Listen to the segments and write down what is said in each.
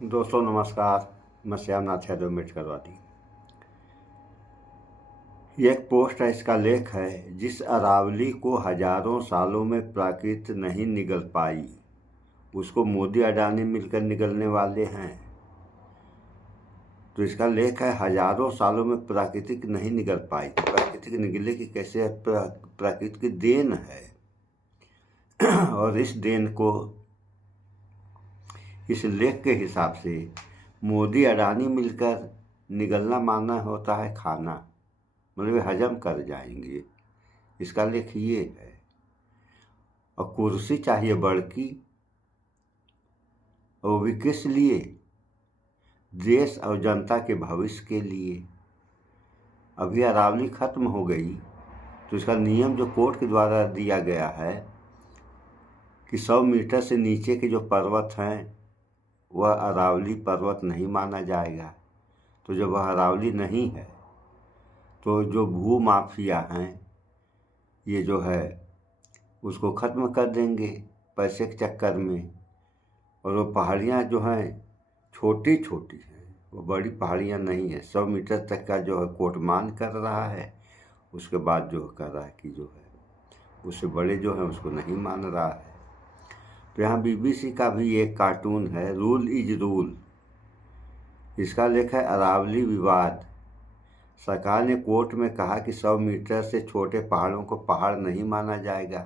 दोस्तों नमस्कार। मैं श्यामनाथ यादव अम्बेडकरवादी। ये एक पोस्ट है, इसका लेख है, जिस अरावली को हजारों सालों में प्राकृत नहीं निगल पाई उसको मोदी अडानी मिलकर निगलने वाले हैं। तो इसका लेख है, हजारों सालों में प्राकृतिक नहीं निगल पाई। प्राकृतिक निगले की कैसे? प्राकृतिक की देन है और इस देन को इस लेख के हिसाब से मोदी अडानी मिलकर निगलना मानना होता है खाना, मतलब वे हजम कर जाएंगे। इसका लेख ये है। और कुर्सी चाहिए बड़की, और वो भी किस लिए? देश और जनता के भविष्य के लिए। अभी अरावली खत्म हो गई तो इसका नियम जो कोर्ट के द्वारा दिया गया है कि 100 मीटर से नीचे के जो पर्वत हैं वह अरावली पर्वत नहीं माना जाएगा। तो जब वह अरावली नहीं है तो जो भू माफिया हैं ये जो है उसको ख़त्म कर देंगे पैसे के चक्कर में। और वो पहाड़ियाँ जो हैं छोटी छोटी हैं, वो बड़ी पहाड़ियाँ नहीं है। 100 मीटर तक का जो है कोर्ट मान कर रहा है, उसके बाद जो कर रहा है कि जो है उससे बड़े जो हैं उसको नहीं मान रहा है। तो यहाँ BBC का भी एक कार्टून है, रूल इज रूल। इसका लेख है, अरावली विवाद। सरकार ने कोर्ट में कहा कि 100 मीटर से छोटे पहाड़ों को पहाड़ नहीं माना जाएगा।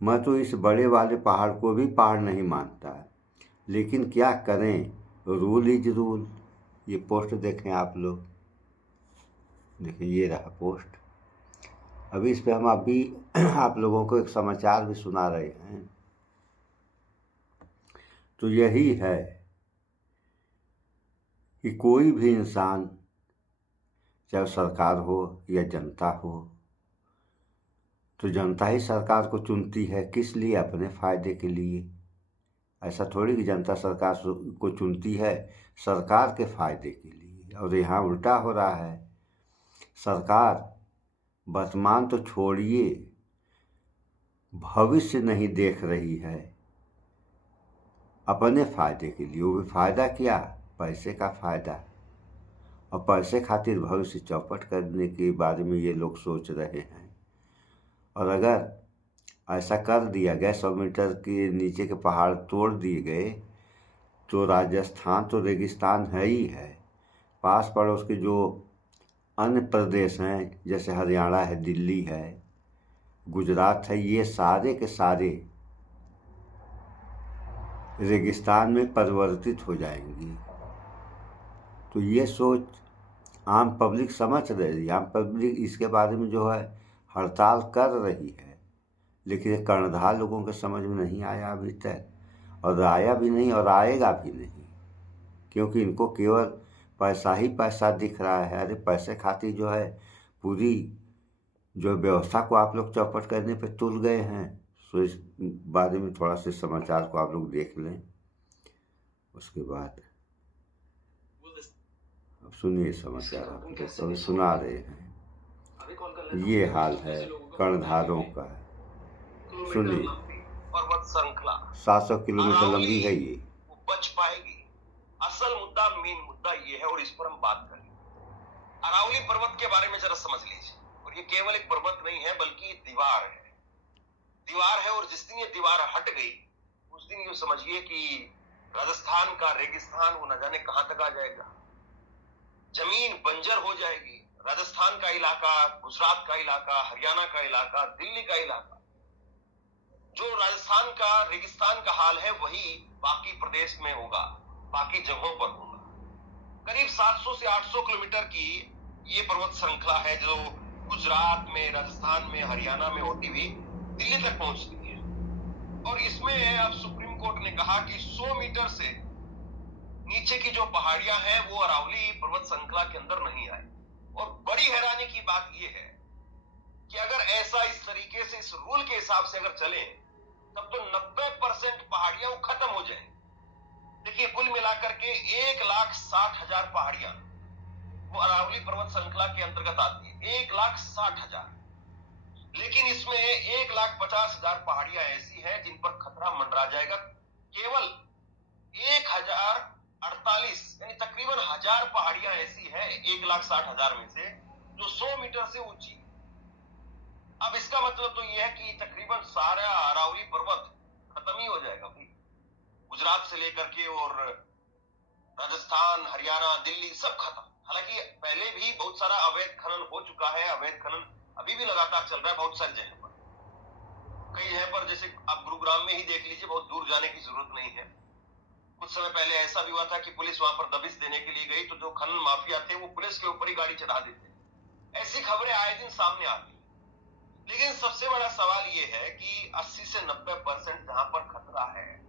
मैं तो इस बड़े वाले पहाड़ को भी पहाड़ नहीं मानता, लेकिन क्या करें, रूल इज रूल। ये पोस्ट देखें आप लोग, देखिए ये रहा पोस्ट। अभी इस पे हम अभी आप लोगों को एक समाचार भी सुना रहे हैं। तो यही है कि कोई भी इंसान, चाहे सरकार हो या जनता हो, तो जनता ही सरकार को चुनती है। किस लिए? अपने फायदे के लिए। ऐसा थोड़ी कि जनता सरकार को चुनती है सरकार के फायदे के लिए। और यहाँ उल्टा हो रहा है। सरकार वर्तमान तो छोड़िए, भविष्य नहीं देख रही है अपने फायदे के लिए। वो भी फायदा क्या? पैसे का फायदा। और पैसे खातिर भविष्य चौपट करने के बारे में ये लोग सोच रहे हैं। और अगर ऐसा कर दिया गया, 100 मीटर के नीचे के पहाड़ तोड़ दिए गए, तो राजस्थान तो रेगिस्तान है ही है। पास पड़ोस के जो अन्य प्रदेश हैं, जैसे हरियाणा है, दिल्ली है, गुजरात है, ये सारे के सारे रेगिस्तान में परिवर्तित हो जाएंगी। तो ये सोच आम पब्लिक समझ रही है। आम पब्लिक इसके बारे में जो है हड़ताल कर रही है, लेकिन ये कर्णधार लोगों के समझ में नहीं आया अभी तक, और आया भी नहीं और आएगा भी नहीं, क्योंकि इनको केवल पैसा ही पैसा दिख रहा है। अरे पैसे खातिर जो है पूरी जो व्यवस्था को आप लोग चौपट करने पे तुल गए हैं। सो इस बारे में थोड़ा सा समाचार को आप लोग देख लें। उसके बाद अब सुनिए समाचार, आप लोग तो अभी सुना रहे हैं। ये हाल है कर्णधारों का। सुनिए, पर्वत श्रृंखला 700 किलोमीटर लंबी है ये। बच पाएगी? असल मुद्दा, मेन मुद्दा ये है और इस पर हम बात करेंगे। अरावली पर्वत के बारे में जरा समझ लीजिए। और ये केवल एक पर्वत नहीं है, बल्कि दीवार है। दीवार है, और जिस दिन ये दीवार हट गई उस दिन ये समझिए कि राजस्थान का रेगिस्तान वो न जाने कहां तक आ जाएगा। जमीन बंजर हो जाएगी। राजस्थान का इलाका, गुजरात का इलाका, हरियाणा का इलाका, दिल्ली का इलाका, जो राजस्थान का रेगिस्तान का हाल है वही बाकी प्रदेश में होगा, बाकी जगहों पर होगा। करीब 700 से 800 किलोमीटर की ये पर्वत श्रृंखला है, जो गुजरात में, राजस्थान में, हरियाणा में होती हुई दिल्ली तक पहुंचती है। और इसमें अब सुप्रीम कोर्ट ने कहा कि 100 मीटर से नीचे की जो पहाड़ियां हैं वो अरावली पर्वत श्रृंखला के अंदर नहीं आए। और बड़ी हैरानी की बात यह है कि अगर ऐसा इस तरीके से, इस रूल के हिसाब से अगर चले, तब तो 90% पहाड़ियां खत्म हो जाएंगी। देखिए, कुल मिलाकर के 1,60,000 पहाड़ियां वो अरावली पर्वत श्रृंखला के अंतर्गत आती है। 1,60,000। लेकिन इसमें 1,50,000 पहाड़ियां ऐसी हैं जिन पर खतरा मंडरा जाएगा। केवल 1048 यानी तकरीबन 1000 पहाड़ियां ऐसी हैं 1,60,000 में से जो 100 मीटर से ऊंची है। अब इसका मतलब तो यह है कि तकरीबन सारा अरावली पर्वत खत्म ही हो जाएगा भाई, गुजरात से लेकर के और राजस्थान, हरियाणा, दिल्ली सब खत्म। हालांकि पहले भी बहुत सारा अवैध खनन हो चुका है, अवैध खनन अभी भी लगातार चल रहा है बहुत सारी जगह पर। कई जगह पर जैसे आप गुरुग्राम में ही देख लीजिए, बहुत दूर जाने की जरूरत नहीं है। कुछ समय पहले ऐसा भी हुआ था कि पुलिस वहां पर दबिश देने के लिए गई तो जो खनन माफिया थे वो पुलिस के ऊपर ही गाड़ी चढ़ा देते। ऐसी खबरें आए दिन सामने आती। लेकिन सबसे बड़ा सवाल ये है कि 80 से 90% जहां पर खतरा है,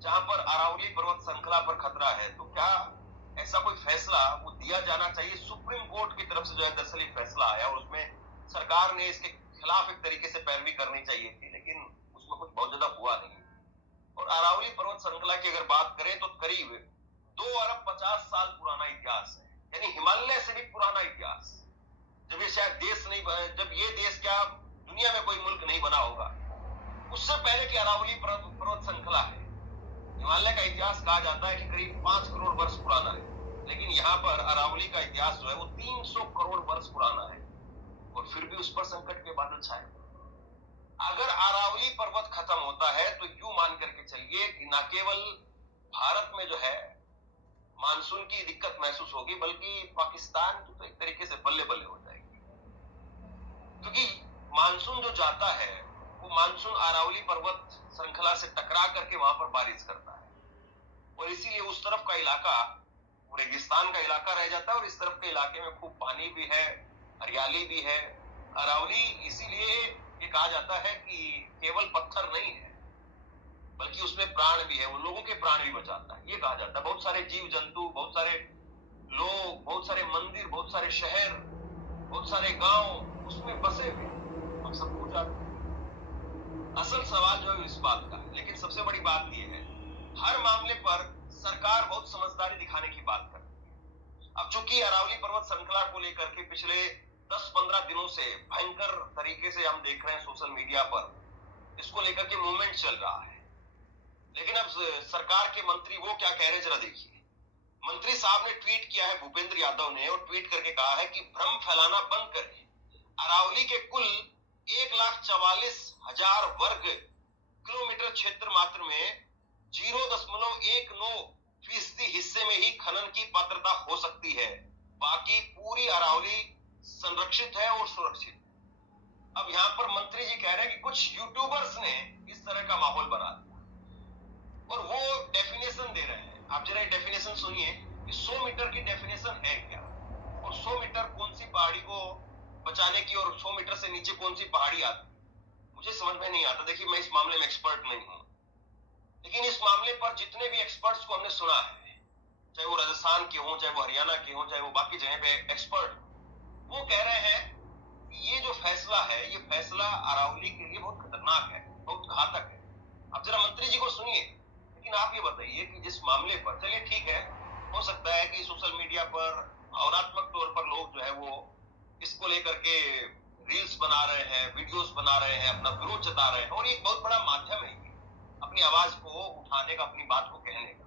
जहां पर अरावली पर्वत श्रृंखला पर खतरा है, तो क्या ऐसा कोई फैसला वो दिया जाना चाहिए? सुप्रीम कोर्ट की तरफ से जो है दरअसल फैसला आया और उसमें सरकार ने इसके खिलाफ एक तरीके से पैरवी करनी चाहिए थी, लेकिन उसमें कुछ बहुत ज्यादा हुआ नहीं। और अरावली पर्वत श्रृंखला की अगर बात करें तो करीब 2 अरब 50 साल पुराना इतिहास है, यानी हिमालय से भी पुराना इतिहास। जब ये शायद देश नहीं, जब ये देश क्या दुनिया में कोई मुल्क नहीं बना होगा, उससे पहले की अरावली पर्वत श्रृंखला है। हिमालय का इतिहास कहा जाता है कि करीब 5 करोड़ वर्ष पुराना है, लेकिन यहाँ पर अरावली का इतिहास जो है वो 300 करोड़ वर्ष पुराना है और फिर भी उस पर संकट के बादल छाए। अगर अरावली पर्वत खत्म होता है तो यूं मान करके चलिए कि न केवल भारत में जो है मानसून की दिक्कत महसूस होगी, बल्कि पाकिस्तान की तो एक तरीके से बल्ले बल्ले हो जाएगी, क्योंकि मानसून जो जाता है वो मानसून अरावली पर्वत श्रृंखला से टकरा करके वहां पर बारिश करता है और इसीलिए उस तरफ का इलाका रेगिस्तान का इलाका रह जाता है और इस तरफ के इलाके में खूब पानी भी है, हरियाली भी है। अरावली इसीलिए ये कहा जाता है कि केवल पत्थर नहीं है बल्कि उसमें प्राण भी है, वो लोगों के प्राण भी बचाता है, ये कहा जाता है। बहुत सारे जीव जंतु, बहुत सारे लोग, बहुत सारे मंदिर, बहुत सारे शहर, बहुत सारे गांव उसमें बसे हुए, हम सब पूछ जाते हैं। असल सवाल जो है इस बात का है, लेकिन सबसे बड़ी बात यह है हर मामले पर सरकार बहुत समझदारी दिखाने की बात करती है। अब चूंकि अरावली पर्वत श्रृंखला को लेकर के पिछले 10-15 दिनों से भयंकर तरीके से हम देख रहे हैं सोशल मीडिया पर इसको लेकर के मूवमेंट चल रहा है, लेकिन अब सरकार के मंत्री वो क्या कह रहे हैं जरा देखिए। मंत्री साहब ने ट्वीट किया है, भूपेंद्र यादव ने, और ट्वीट करके कहा है कि भ्रम फैलाना बंद करिए। अरावली के कुल 1,44,000 वर्ग किलोमीटर क्षेत्र मात्र में 0.19% हिस्से में ही खनन की पात्रता हो सकती है, बाकी पूरी अरावली संरक्षित है और सुरक्षित। अब यहाँ पर मंत्री जी कह रहे हैं कि कुछ यूट्यूबर्स ने इस तरह का माहौल बना दिया और वो डेफिनेशन दे रहे हैं। आप जरा डेफिनेशन सुनिए कि 100 मीटर की डेफिनेशन है क्या और 100 मीटर कौन सी पहाड़ी को बचाने की और 100 मीटर से नीचे कौन सी पहाड़ी आती, मुझे समझ में नहीं आता। देखिए मैं इस मामले में एक्सपर्ट नहीं हूं, लेकिन इस मामले पर जितने भी एक्सपर्ट्स को हमने सुना है, चाहे वो राजस्थान के हों, चाहे वो हरियाणा के हों, चाहे वो बाकी जगह पे एक्सपर्ट, वो कह रहे हैं कि ये जो फैसला है ये फैसला अरावली के लिए बहुत खतरनाक है, बहुत घातक है। अब जरा मंत्री जी को सुनिए, लेकिन आप ये बताइए कि जिस मामले पर, चलिए ठीक है, हो सकता है कि सोशल मीडिया पर भावनात्मक तौर पर लोग जो है वो इसको लेकर के रील्स बना रहे हैं, वीडियोस बना रहे हैं, अपना विरोध जता रहे हैं और ये एक बहुत बड़ा माध्यम है अपनी आवाज को उठाने का, अपनी बात को कहने का।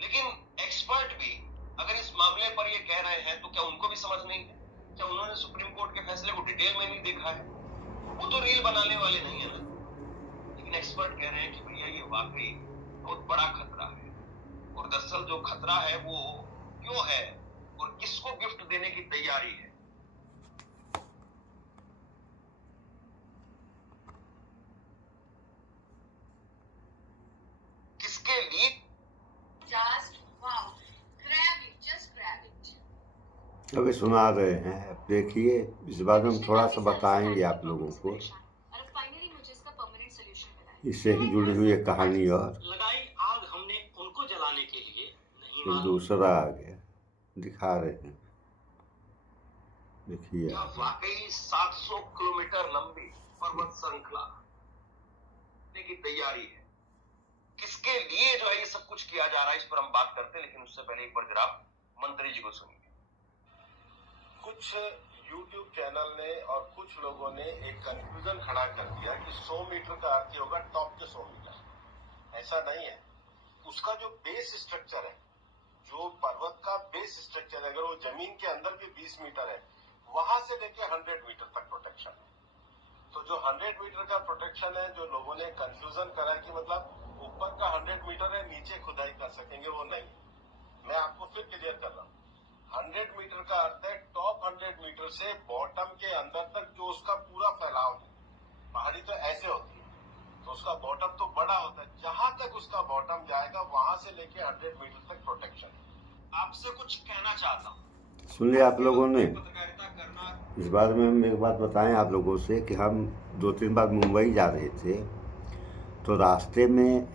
लेकिन एक्सपर्ट भी अगर इस मामले पर ये कह रहे हैं तो क्या उनको भी समझ नहीं है? क्या उन्होंने सुप्रीम कोर्ट के फैसले को डिटेल में नहीं देखा है? वो तो रील बनाने वाले नहीं है ना, लेकिन एक्सपर्ट कह रहे हैं कि भैया ये वाकई बहुत बड़ा खतरा है और दरअसल जो खतरा है वो क्यों है और किसको गिफ्ट देने की तैयारी है। किसके लिए? अभी सुना रहे हैं, अब देखिए इस बारे में थोड़ा सा बताएंगे आप लोगों को, इससे ही जुड़ी हुई एक कहानी और लगाई आग हमने उनको जलाने के लिए, नहीं फिर दूसरा आ गया, दिखा रहे हैं, देखिए। वाकई 700 किलोमीटर लंबी पर्वत श्रृंखला की तैयारी है, किसके लिए जो है ये सब कुछ किया जा रहा है, इस पर हम बात करते हैं। लेकिन उससे पहले एक बार जरा मंत्री जी को सुनिए। कुछ YouTube चैनल ने और कुछ लोगों ने एक कंफ्यूजन खड़ा कर दिया कि 100 मीटर का अर्थ होगा टॉप के 100 मीटर। ऐसा नहीं है। उसका जो बेस स्ट्रक्चर है, जो पर्वत का बेस स्ट्रक्चर है, अगर वो जमीन के अंदर भी 20 मीटर है, वहां से लेके 100 मीटर तक प्रोटेक्शन है। तो जो 100 मीटर का प्रोटेक्शन है, जो लोगों ने कंफ्यूजन करा कि मतलब ऊपर का 100 मीटर है, नीचे खुदाई कर सकेंगे, वो नहीं। मैं आपको फिर क्लियर कर रहा हूँ, 100 मीटर का अर्थ है टॉप 100 मीटर से बॉटम के अंदर तक जो उसका पूरा फैलाव है। पहाड़ी तो ऐसे होती है, तो उसका बॉटम तो बड़ा होता है, जहां तक उसका बॉटम जाएगा वहां से लेके 100 मीटर तक प्रोटेक्शन है। आपसे कुछ कहना चाहता हूँ। सुन लिया आप लोगों ने। पत्रकारिता करना, इस बारे में हम एक बात बताएं आप लोगों से कि हम 2-3 बार मुंबई जा रहे थे, तो रास्ते में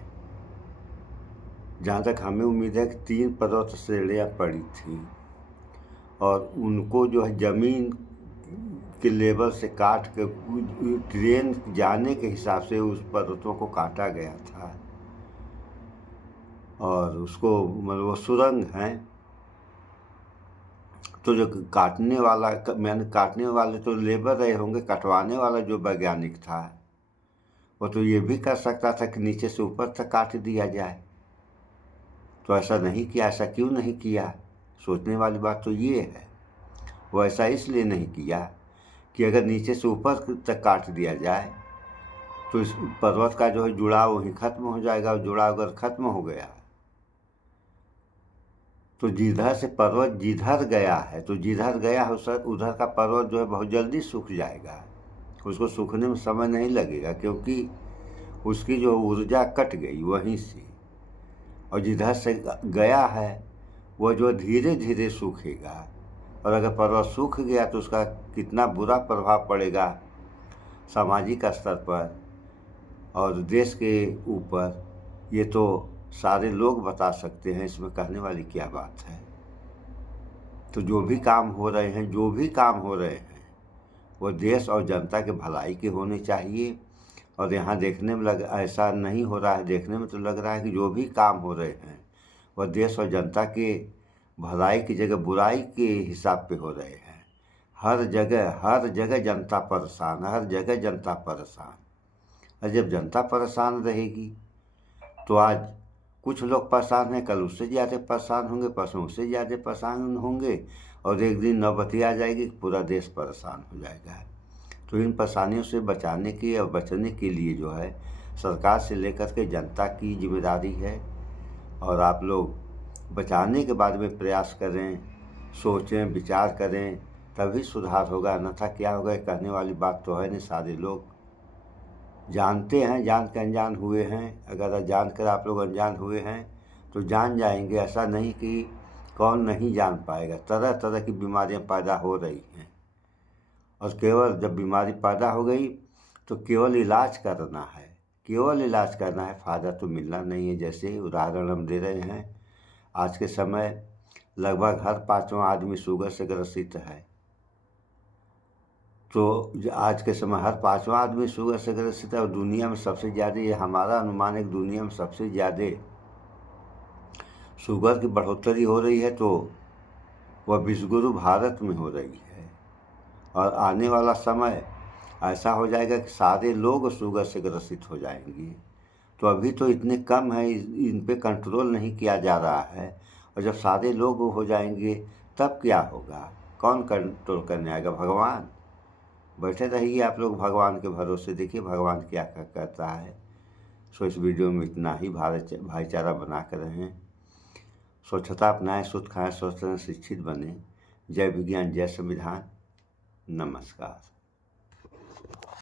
जहाँ तक हमें उम्मीद है कि 3 पर्वत श्रेणियाँ पड़ी थी और उनको जो है ज़मीन के लेवल से काट के ट्रेन जाने के हिसाब से उस पर्वतों को काटा गया था और उसको मतलब वो सुरंग हैं। तो जो काटने वाला, मैंने काटने वाले तो लेबर रहे होंगे, कटवाने वाला जो वैज्ञानिक था वो तो ये भी कर सकता था कि नीचे से ऊपर तक काट दिया जाए, तो ऐसा नहीं किया। ऐसा क्यों नहीं किया? सोचने वाली बात तो ये है, वो ऐसा इसलिए नहीं किया कि अगर नीचे से ऊपर तक काट दिया जाए तो इस पर्वत का जो है जुड़ाव वहीं खत्म हो जाएगा, और जुड़ाव अगर खत्म हो गया तो जिधर से पर्वत जिधर गया है, तो जिधर गया है उधर का पर्वत जो है बहुत जल्दी सूख जाएगा, उसको सूखने में समय नहीं लगेगा, क्योंकि उसकी जो ऊर्जा कट गई वहीं से। और जिधर से गया है वो जो धीरे धीरे सूखेगा, और अगर पर्वत सूख गया तो उसका कितना बुरा प्रभाव पड़ेगा सामाजिक स्तर पर और देश के ऊपर, ये तो सारे लोग बता सकते हैं। इसमें कहने वाली क्या बात है? तो जो भी काम हो रहे हैं वो देश और जनता के भलाई के होने चाहिए। और यहाँ देखने में ऐसा नहीं हो रहा है, देखने में तो लग रहा है कि जो भी काम हो रहे हैं वह देश और जनता के भलाई की जगह बुराई के हिसाब पे हो रहे हैं। हर जगह जनता परेशान, हर जगह जनता परेशान। और जब जनता परेशान रहेगी तो आज कुछ लोग परेशान हैं, कल उससे ज़्यादा परेशान होंगे, परसों उससे ज़्यादा परेशान होंगे, और एक दिन नौबती आ जाएगी पूरा देश परेशान हो जाएगा। तो इन परेशानियों से बचाने की और बचने के लिए जो है सरकार से लेकर के जनता की जिम्मेदारी है। और आप लोग बचाने के बारे में प्रयास करें, सोचें, विचार करें, तभी सुधार होगा। अन्यथा क्या होगा, कहने वाली बात तो है नहीं। सारे लोग जानते हैं, जान के अनजान हुए हैं। अगर जान कर आप लोग अनजान हुए हैं तो जान जाएंगे। ऐसा नहीं कि कौन नहीं जान पाएगा। तरह तरह की बीमारियां पैदा हो रही हैं, और केवल जब बीमारी पैदा हो गई तो केवल इलाज करना है, फ़ायदा तो मिलना नहीं है। जैसे उदाहरण हम दे रहे हैं, आज के समय लगभग हर 5वां आदमी शुगर से ग्रसित है। तो आज के समय हर 5वां आदमी शुगर से ग्रसित है, और दुनिया में सबसे ज़्यादा, ये हमारा अनुमान है, दुनिया में सबसे ज़्यादा शुगर की बढ़ोतरी हो रही है तो वह विश्वगुरु भारत में हो रही है। और आने वाला समय ऐसा हो जाएगा कि सारे लोग शुगर से ग्रसित हो जाएंगे। तो अभी तो इतने कम है, इन पे कंट्रोल नहीं किया जा रहा है, और जब सारे लोग हो जाएंगे तब क्या होगा? कौन कंट्रोल करने आएगा? भगवान। बैठे रहिए आप लोग भगवान के भरोसे, देखिए भगवान क्या करता है। सो इस वीडियो में इतना ही। भाईचारा बना कर रहें, स्वच्छता अपनाएं, शुद्ध खाएं, स्वस्थ रहें, शिक्षित बने। जय विज्ञान, जय संविधान। नमस्कार।